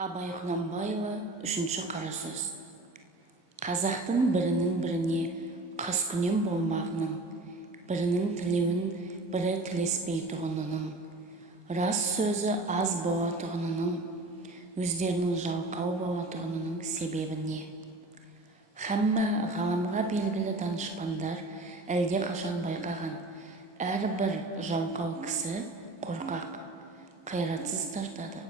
Абай Құнанбайұлы үшінші қара сөз. Қазақтың бірінің біріне қаскүнем болмағының, бірінің тілеуін бірі тілеспей тұғынының, рас сөзі аз бола тұғынының, өздерінің жалқау бола тұғынының себебі не? Хамма ғаламға белгілі данышпандар әлде қашан байқаған, әрбір жалқау кісі қорқақ, қайратсыз тартады.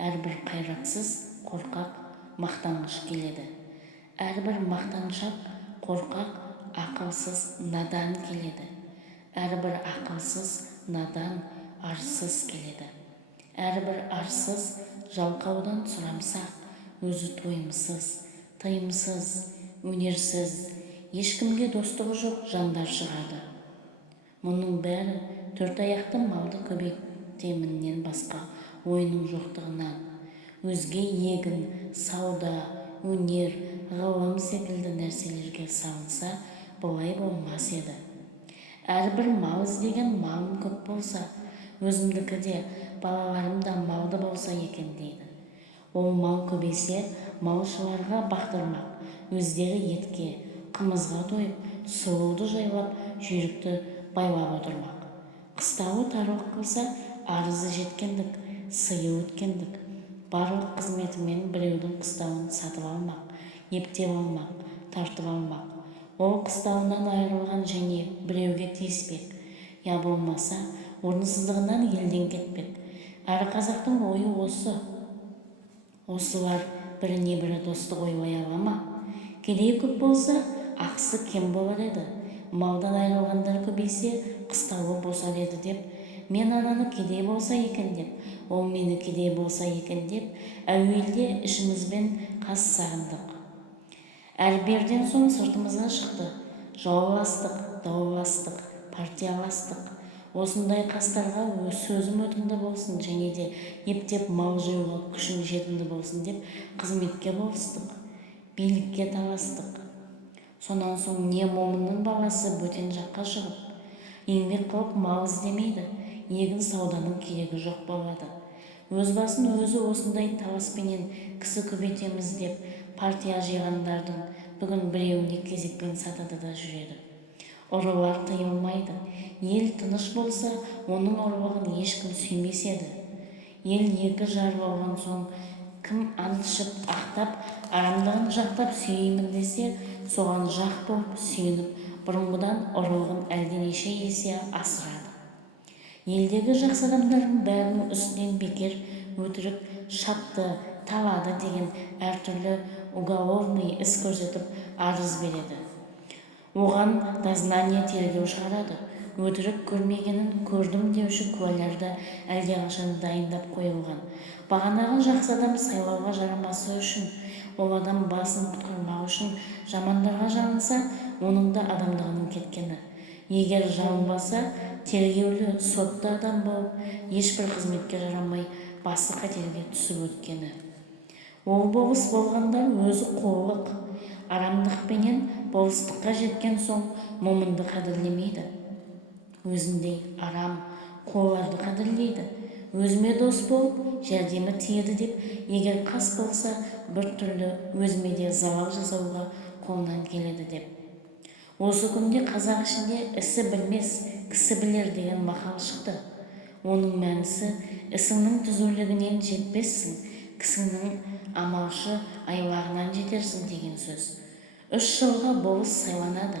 Әрбір қайратсыз қорқақ мақтанғыш келеді. Әрбір мақтаншақ қорқақ ақылсыз надан келеді. Әрбір ақылсыз надан арсыз келеді. Әрбір арсыз жалқаудан сұрамсақ, өзі тойымсыз, тыйымсыз, өнерсіз, ешкімге достығы жоқ жандар шығады. Мұның бәрі төрт аяқты малды көбейтеміннен басқа ойының жоқтығынан, өзге егін, сауда, өнер, ғылым секілді нәрселерге салынса, бұлай болмас еді. Әрбір мал іздеген малым көп болса, өзімдікі де, балаларым да малды болса екен дейді. Ол мал көбейсе, малшыларға бақтырмақ, өздері етке, қымызға тойып, сұлуды жайлап, жүйрікті байлап отырмақ. Қыстауы тарлық қылса, арызы жеткендік, сыйы өткендік. Барлық қызметімен біреудің қыстауын сатып алмақ, ептеп алмақ, тартып алмақ. Ол қыстауынан айырылған және біреуге тиіспек, я болмаса орынсыздығынан елден кетпек. Әр қазақтың ойы осы. Осылар біріне бірі достық ойлай ала ма? Кедей көп болса, ақысы кем болар еді. Малдан айырылғандар көбейсе, қыстауы босар еді деп, мен ананы кедей болса екен деп, ол мені кедей болса екен деп, әуелде ішімізбен қас сағындық. Әрберден соң сыртымызға шықты. Жауластық, дауластық, партияластық. Осындай қастарға сөзім өтімді болсын, және де ептеп мал жиюға күшім жетімді болсын деп қызметке болыстық, билікке таластық. Сонан соң не момынның баласы бөтен жаққа шығып, еңбек қылып мал іздемейді, егін сауданың керегі жоқ болады. Өз басын өзі осындай таласпенен кісі көбейтеміз деп партия жиғандардың бүгін біреуіне кезекпен сатады да жүреді. Ұрылар тыйылмайды. Ел тыныш болса, оның ұрлығын ешкім сүймес еді. Ел екі жар болған соң, кім ант ішіп, ақтап, арамдығын жақтап сүйеймін десе, соған жақ болып сүйініп, бұрынғыдан ұрлығын әлденеше есе асырады. Елдегі жақсы адамдардың бәрінің үстінен бекер, өтірік, шапты, талады деген әртүрлі уголовный іс көрсетіп арыз береді. Оған дознание тергеу шығарады. Өтірік көрмегенін көрдім деуші куәлерді әлдеқашан дайындап қойылған. Бағанағы жақсы адам сайлауға жарамасы үшін, ол адам басын құтқармау үшін жамандарға жалынса, оның да адамдығының кеткені. Егер жалынбаса, тергеулі, сотты адам болып, ешбір қызметке жарамай, басы қатерге түсіп өткені. Ол болыс болғандар өзі қулық, арамдықпенен болыстыққа жеткен соң момынды қадірлемейді. Өзіндей арам, қуларды қадірлейді. Өзіме дос болып, жәрдемі тиеді деп, егер қас болса, бір түрлі өзіме де залал жасауға қолынан келеді деп. Осы күнде қазақ ішінде ісі білмес, кісі білер деген мақал шықты. Оның мәнісі ісіңнің түзулігінен жетпессің, кісіңнің амалшы айлағынан жетерсің деген сөз. 3 жылға болыс сайланады.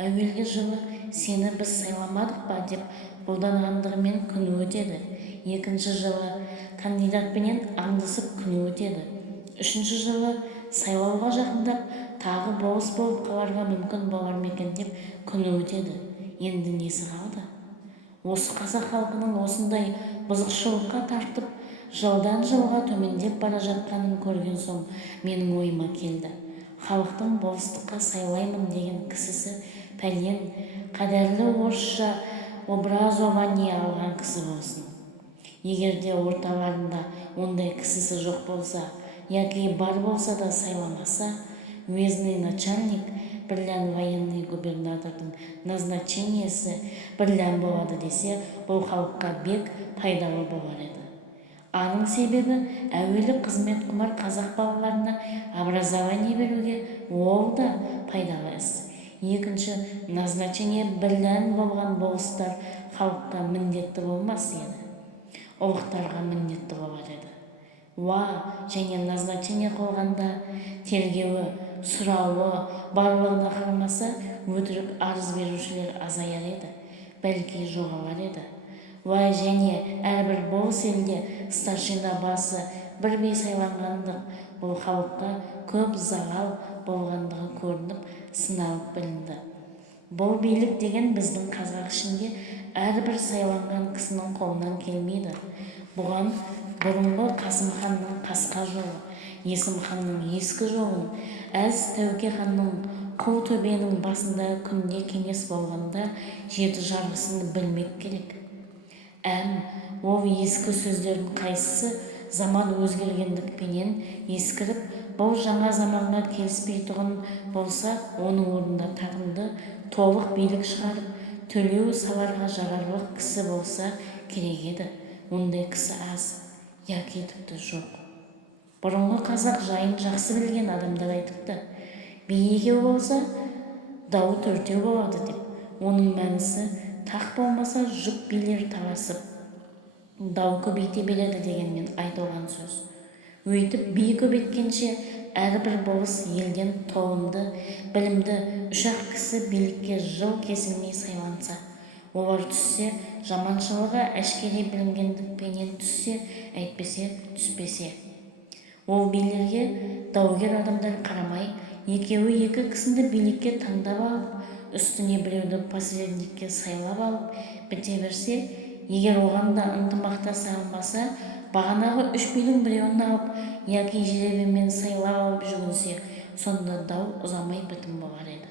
Әуелгі жылы сені біз сайламадық па деп бұлданғандығымен күн өтеді. Екінші жылы кандидатпенен аңдысып күн өтеді. Үшінші жылы сайлауға жақындап тағы болыс болып қаларға мүмкін болар мекен деп күн өтеді. Енді несі қалды? Осы қазақ халқының осындай бұзықшылыққа тартып, жылдан жылға төмендеп бара жатқанын көрген соң менің ойыма келді. Халықтың болыстыққа сайлаймын деген кісісі пәлен, қадірлі орысша образование алған кісі болсын. Егер де орталарында ондай кісісі жоқ болса, яки бар болса да сайламаса, уездный начальник, бірлән военный губернатордың назначениесі бірлән болады десе, бұл халыққа бек пайдалы болар еді. Аның себебі әуелі қызмет құмар қазақ балаларына образование беруге ол да пайдалы іс. Екінші, назначение бірлән болған болыстар халыққа міндетті болмас еді. Ұлықтарға міндетті болар еді. Және назначение қойғанда тергеуі, сұрауы барлығына қарамаса, өтірік арыз берушілер азаяр еді, бәлки жоғалар еді. Және әрбір болыс елде старшина басы бір би сайланғандық, бұл халыққа көп залал болғандығы көрініп, сыналып білінді. Бұл билік деген біздің қазақ ішінде әрбір сайланған кісінің қолынан келмейді. Бұған бұрынғы Қасым ханның қасқа жолы, Есім ханның ескі жолын, әз Тәуке ханның қу төбенің басында күнде кеңес болғанда жеті жарғысын білмек керек. Ол ескі сөздердің қайсысы заман өзгергендікпенен ескіріп, бұл жаңа заманға келіспейтұғын болса, оның орнында тағынды толық билік шығарып, төлеу саларға жарарлық кісі болса керек еді. Ондай кісі аз, яки тіпті жоқ. Бұрынғы қазақ жайын жақсы білген адамдар айтыпты, би екеу болса, дау төртеу болады деп. Оның мәнісі тақ болмаса жұп билер таласып, дау көбейте береді дегенмен айтылған сөз. Өйтіп би көбейткенше әрбір болыс елден толымды, білімді үш-ақ кісі билікке жыл кесілмей сайланса, олар түссе, жаманшылығы әшкере білінгендікпенен түссе, әйтпесе түспесе. Ол билерге даугер адамдар қарамай, екеуі екі кісінді билікке таңдап алып, үстіне біреуді посредникке сайлап алып, біте берсе, егер оған да ынтымақтаса алмаса, бағанағы үш бидің біреуін алып, яки жеребемен сайлап алып жүгінсе, сонда дау ұзамай бітім болар еді.